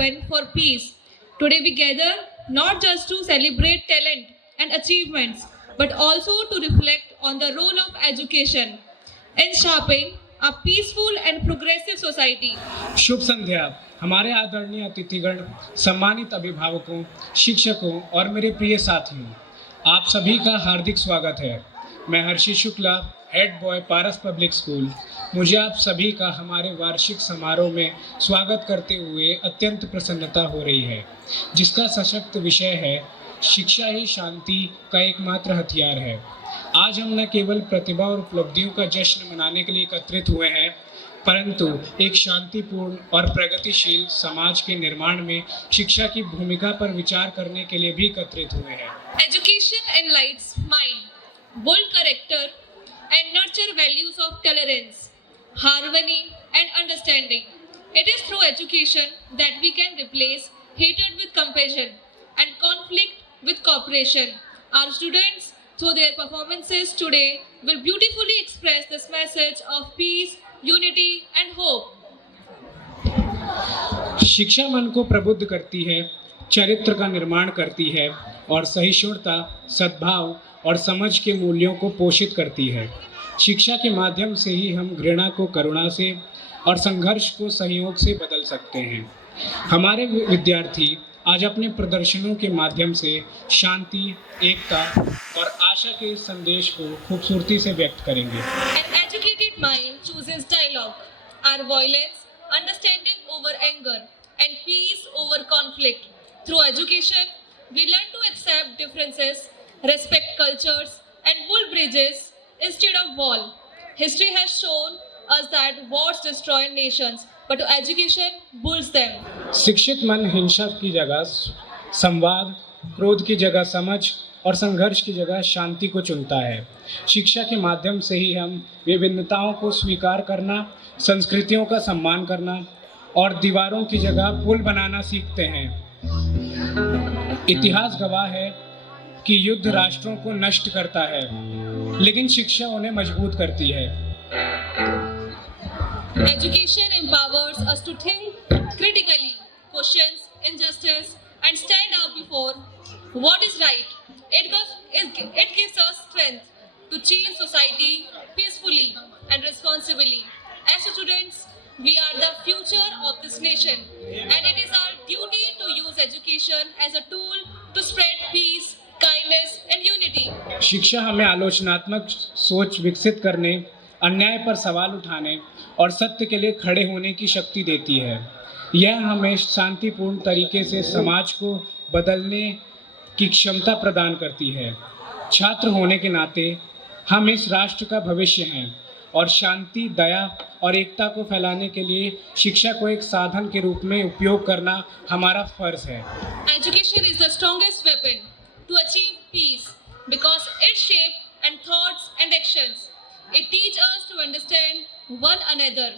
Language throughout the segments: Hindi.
happen for peace. Today we gather not just to celebrate talent and achievements, but also to reflect on the role of education in shaping a peaceful and progressive society. शुभ संध्या हमारे आदरणीय अतिथिगण, सम्मानित अभिभावकों, शिक्षकों और मेरे प्रिय साथियों, आप सभी का हार्दिक स्वागत है। मैं हर्षी शुक्ला, हेड बॉय पारस पब्लिक स्कूल, मुझे आप सभी का हमारे वार्षिक समारोह में स्वागत करते हुए अत्यंत प्रसन्नता हो रही है, जिसका सशक्त विषय है शिक्षा ही शांति का एकमात्र हथियार है। आज हम न केवल प्रतिभा और उपलब्धियों का जश्न मनाने के लिए एकत्रित हुए हैं, परंतु एक शांतिपूर्ण और प्रगतिशील समाज के निर्माण में शिक्षा की भूमिका पर विचार करने के लिए भी एकत्रित हुए हैं। Education enlightens mind, build character, and nurture values of tolerance, harmony, and understanding. It is through education that we can replace hatred with compassion and conflict with cooperation. Our students, through their performances today, will beautifully express this message of peace, unity, and hope. शिक्षा मन को प्रबुद्ध करती है, चरित्र का निर्माण करती है और सहिष्णुता, सद्भाव और समझ के मूल्यों को पोषित करती है। शिक्षा के माध्यम से ही हम घृणा को करुणा से और संघर्ष को सहयोग से बदल सकते हैं। हमारे विद्यार्थी आज अपने प्रदर्शनों के माध्यम से शांति, एकता और आशा के इस संदेश को खूबसूरती से व्यक्त करेंगे। An educated mind chooses dialogue, our violence, understanding over anger, and peace over conflict. Through education, we learn to accept differences, respect cultures, and build bridges instead of wall. History has shown us that wars destroy nations, but education builds them. शिक्षित मन हिंसा की जगह संवाद, क्रोध की जगह समझ और संघर्ष की जगह शांति को चुनता है। शिक्षा के माध्यम से ही हम विभिन्नताओं को स्वीकार करना, संस्कृतियों का सम्मान करना और दीवारों की जगह पुल बनाना सीखते हैं। इतिहास गवाह है कि युद्ध राष्ट्रों को नष्ट करता है, लेकिन शिक्षा उन्हें मजबूत करती है। Education empowers us to think critically, questions injustice, and stand up before what is right. It gives us strength to change society peacefully and responsibly. As students, we are the future of this nation, and it is our duty to use education as a tool to spread peace, kindness, and unity. शिक्षा हमें आलोचनात्मक सोच विकसित करने, अन्याय पर सवाल उठाने और सत्य के लिए खड़े होने की शक्ति देती है। यह हमें शांतिपूर्ण तरीके से समाज को बदलने की क्षमता प्रदान करती है। छात्र होने के नाते हम इस राष्ट्र का भविष्य हैं और शांति, दया और एकता को फैलाने के लिए शिक्षा को एक साधन के रूप में उपयोग करना हमारा फर्ज है। Education is the strongest weapon to achieve peace because it shapes and thoughts and actions. It teaches us to understand one another,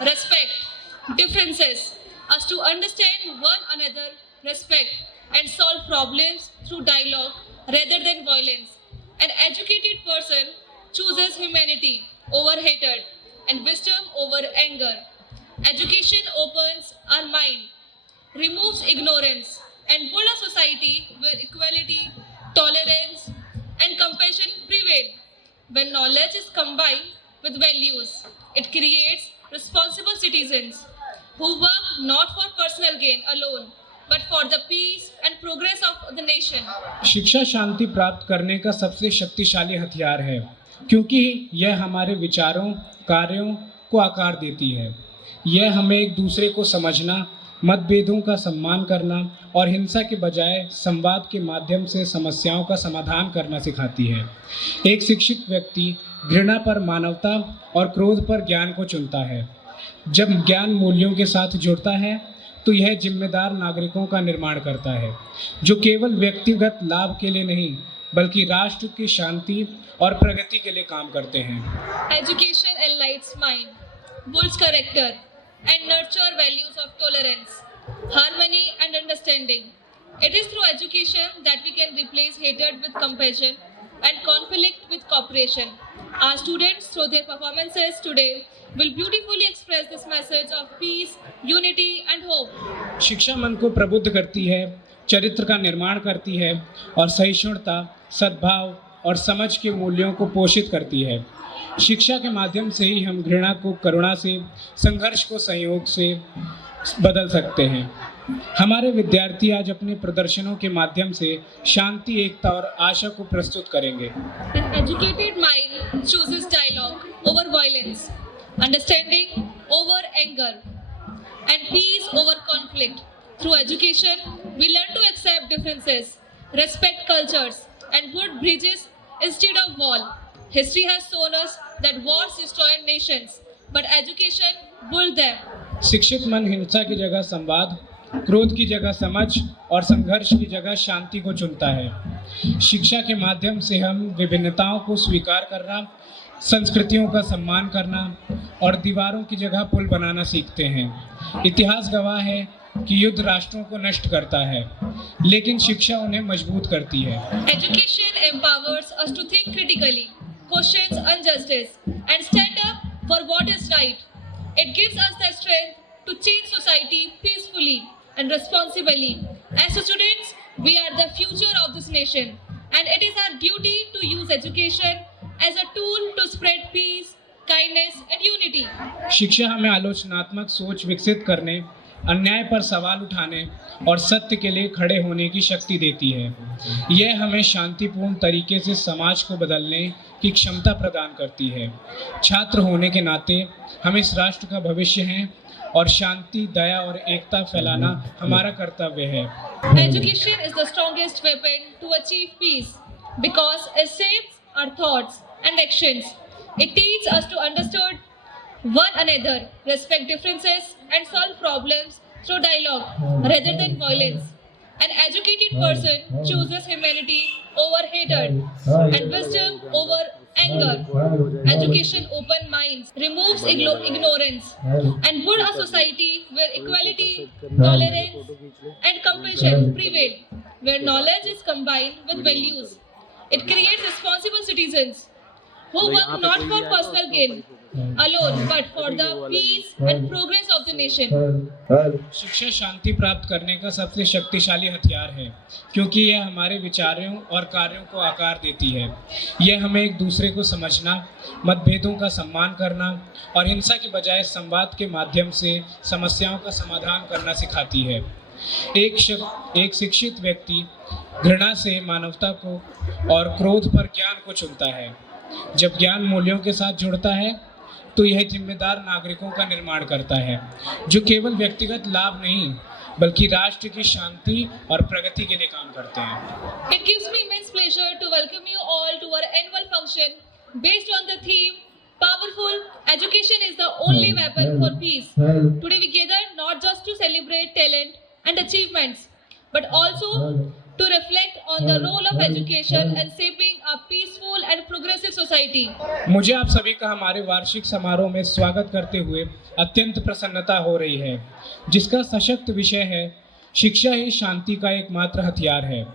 respect differences, us to understand one another, respect, and solve problems through dialogue rather than violence. An educated person chooses humanity over hatred and wisdom over anger. Education opens our mind, removes ignorance, and builds a society where equality, tolerance, and compassion prevail. When knowledge is combined with values, it creates responsible citizens who work not for personal gain alone, but for the peace and progress of the nation. शिक्षा शांति प्राप्त करने का सबसे शक्तिशाली हथियार है, क्योंकि यह हमारे विचारों, कार्यों को आकार देती है। यह हमें एक दूसरे को समझना, मतभेदों का सम्मान करना और हिंसा के बजाय संवाद के माध्यम से समस्याओं का समाधान करना सिखाती है। एक शिक्षित व्यक्ति घृणा पर मानवता और क्रोध पर ज्ञान को चुनता है। जब ज्ञान मूल्यों के साथ जुड़ता है तो यह जिम्मेदार नागरिकों का निर्माण करता है, जो केवल व्यक्तिगत लाभ के लिए नहीं बल्कि राष्ट्र की शांति और प्रगति के लिए काम करते हैं। Education enlightens mind, builds character, and nurture values of tolerance, harmony, and understanding. It is through education that we can replace hatred with compassion and conflict with cooperation. Our students, through their performances today, will beautifully express this message of peace, unity, and hope. शिक्षा मन को प्रबुद्ध करती है, चरित्र का निर्माण करती है और सहिष्णुता, सद्भाव और समझ के मूल्यों को पोषित करती है। शिक्षा के माध्यम से ही हम घृणा को करुणा से, संघर्ष को सहयोग से बदल सकते हैं। हमारे विद्यार्थी आज अपने प्रदर्शनों के माध्यम से शांति, एकता और आशा को प्रस्तुत करेंगे। An educated mind chooses dialogue over violence, understanding over anger, and peace over conflict. Through education, we learn to accept differences, respect cultures, and build bridges instead of wall. History has shown us that wars destroy nations, but education builds them. शिक्षित मन हिंसा की जगह संवाद, क्रोध की जगह समझ और संघर्ष की जगह शांति को चुनता है। शिक्षा के माध्यम से हम विभिन्नताओं को स्वीकार करना, संस्कृतियों का सम्मान करना और दीवारों की जगह पुल बनाना सीखते हैं। इतिहास गवाह है कि युद्ध राष्ट्रों को नष्ट करता है, लेकिन शिक्षा उन्हें मजबूत करती है। Education empowers us to think critically, question injustice, and stand up for what is right. It gives us the strength to change society peacefully and responsibly. As students, we are the future of this nation, and it is our duty to use education as a tool to spread peace, kindness, and unity. शिक्षा हमें आलोचनात्मक सोच विकसित करने, अन्याय पर सवाल उठाने और सत्य के लिए खड़े होने की शक्ति देती है। यह हमें शांतिपूर्ण तरीके से समाज को बदलने की क्षमता प्रदान करती है। छात्र होने के नाते हम इस राष्ट्र का भविष्य हैं और शांति, दया और एकता फैलाना हमारा कर्तव्य है। Education is the strongest weapon to achieve peace because it shapes our thoughts and actions. It teaches us to understand one another, respect differences, and solve problems through dialogue rather than violence. An educated person chooses humanity over hatred and wisdom over anger. Education opens minds, removes ignorance, and builds a society where equality, tolerance, and compassion prevail. Where knowledge is combined with values, it creates responsible citizens who work not for personal gain alone, but for the peace and progress of the nation. शिक्षा शांति प्राप्त करने का सबसे शक्तिशाली हथियार है, क्योंकि यह हमारे विचारों और कार्यों को आकार देती है। यह हमें एक दूसरे को समझना, मतभेदों का सम्मान करना और हिंसा के बजाय संवाद के माध्यम से समस्याओं का समाधान करना सिखाती है। एक शिक्षित व्यक्ति घृणा से मानवता को और क्रोध पर ज्ञान को चुनता है। जब ज्ञान मूल्यों के साथ जुड़ता है तो यह जिम्मेदार नागरिकों का निर्माण करता है, जो केवल व्यक्तिगत लाभ नहीं बल्कि राष्ट्र की शांति और प्रगति के लिए काम करते हैं। It gives me immense pleasure to welcome you all to our annual function based on the theme Powerful Education is the Only Weapon for Peace. Today we gather not just to celebrate talent and achievements, but also to reflect on the role of education in shaping a peaceful and progressive society. मुझे आप सभी का हमारे वार्षिक समारोह में स्वागत करते हुए अत्यंत प्रसन्नता हो रही है, जिसका सशक्त विषय है शिक्षा ही शांति का एकमात्र हथियार है।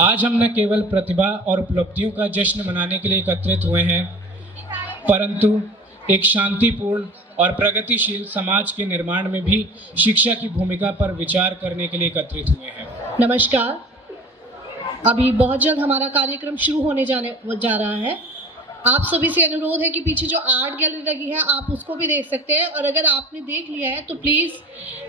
आज हम न केवल प्रतिभा और उपलब्धियों का जश्न मनाने के लिए एकत्रित हुए हैं, परंतु एक शांतिपूर्ण और प्रगतिशील समाज के निर्माण में भी शिक्षा की भूमिका पर विचार करने के लिए एकत्रित हुए हैं। नमस्कार। अभी बहुत जल्द हमारा कार्यक्रम शुरू होने जा रहा है। आप सभी से अनुरोध है कि पीछे जो आर्ट गैलरी लगी है आप उसको भी देख सकते हैं, और अगर आपने देख लिया है तो please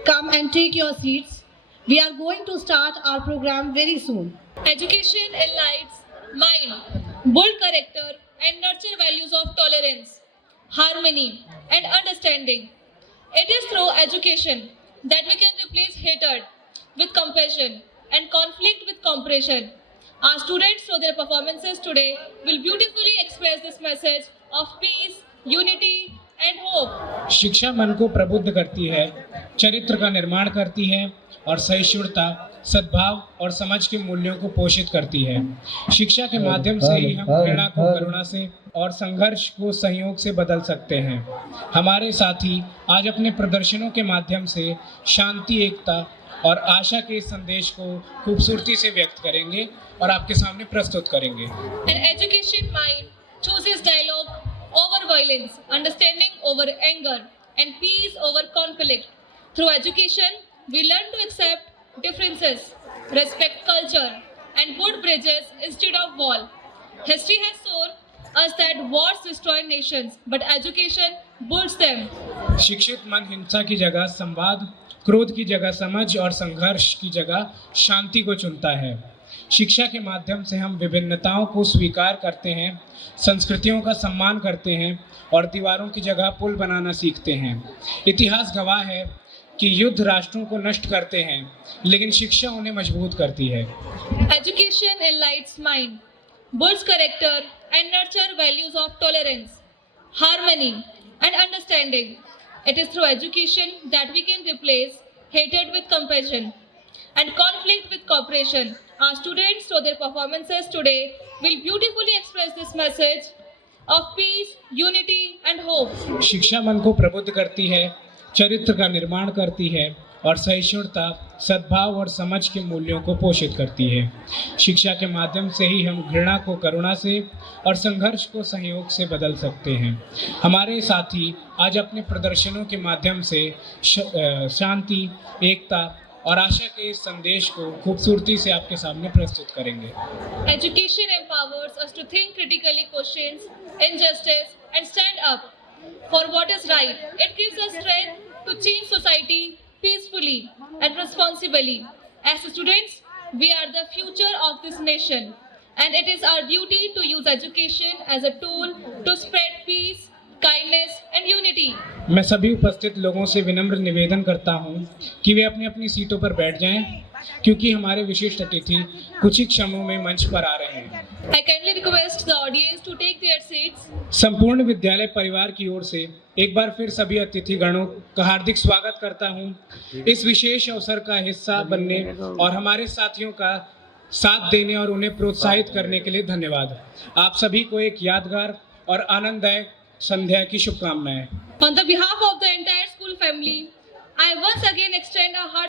come and take your seats. We are going to start our programme very soon. Education enlightens mind, build character, and nurture values of tolerance, harmony, and understanding. It is through education that we can replace hatred with compassion and conflict with cooperation. Our students, through their performances today, will beautifully express this message of peace, unity, and hope. शिक्षा मन को प्रबुद्ध करती है, चरित्र का निर्माण करती है और सहिष्णुता, सद्भाव और समझ के मूल्यों को पोषित करती है। शिक्षा के माध्यम से ही हम घृणा को करुणा से और संघर्ष को सहयोग से बदल सकते हैं। हमारे साथी आज अपने प्रदर्शनों के माध्यम से शांति, एकता और आशा के इस संदेश को खूबसूरती से व्यक्त करेंगे और आपके सामने प्रस्तुत करेंगे। An education mind chooses dialogue over violence, understanding over anger, and peace over conflict. Through education, we learn to accept differences, respect culture, and build bridges instead of wall. History has shown us that wars destroy nations, but education builds them. शिक्षित मन हिंसा की जगह संवाद, क्रोध की जगह समझ और संघर्ष की जगह शांति को चुनता है। शिक्षा के माध्यम से हम विभिन्नताओं को स्वीकार करते हैं, संस्कृतियों का सम्मान करते हैं और दीवारों की जगह पुल बनाना सीखते हैं। इतिहास गवाह है कि युद्ध राष्ट्रों को नष्ट करते हैं, लेकिन शिक्षा उन्हें मजबूत करती है। Education enlightens mind, builds character, and nurture values of tolerance, harmony, and understanding. It is through education that we can replace hatred with compassion and conflict with cooperation. Our students, through their performances today, will beautifully express this message of peace, unity, and hope. शिक्षा मन को प्रबुद्ध करती है, चरित्र का निर्माण करती है और सहिष्णुता, सद्भाव और समझ के मूल्यों को पोषित करती है। शिक्षा के माध्यम से ही हम घृणा को करुणा से और संघर्ष को सहयोग से बदल सकते हैं। हमारे साथी आज अपने प्रदर्शनों के माध्यम से शांति, एकता और आशा के इस संदेश को खूबसूरती से आपके सामने प्रस्तुत करेंगे। Education empowers us to think critically, questions injustice, and stand up for what is right. It gives us strength to change society peacefully and responsibly. As students, we are the future of this nation, and it is our duty to use education as a tool to spread peace, kindness, and unity. मैं सभी उपस्थित लोगों से विनम्र निवेदन करता हूं कि वे अपनी अपनी सीटों पर बैठ जाएं, क्योंकि हमारे विशिष्ट अतिथि कुछ ही क्षणों में मंच पर आ रहे हैं। I kindly request the audience to take their seats. संपूर्ण विद्यालय परिवार की ओर से एक बार फिर सभी अतिथिगणों का हार्दिक स्वागत करता हूं। इस विशेष अवसर का हिस्सा बनने और हमारे साथियों का साथ देने और उन्हें प्रोत्साहित करने के लिए धन्यवाद। आप सभी को एक यादगार और आनंददायक संध्या की शुभकामनाएं। On the behalf of the entire school family, I once again extend a hearty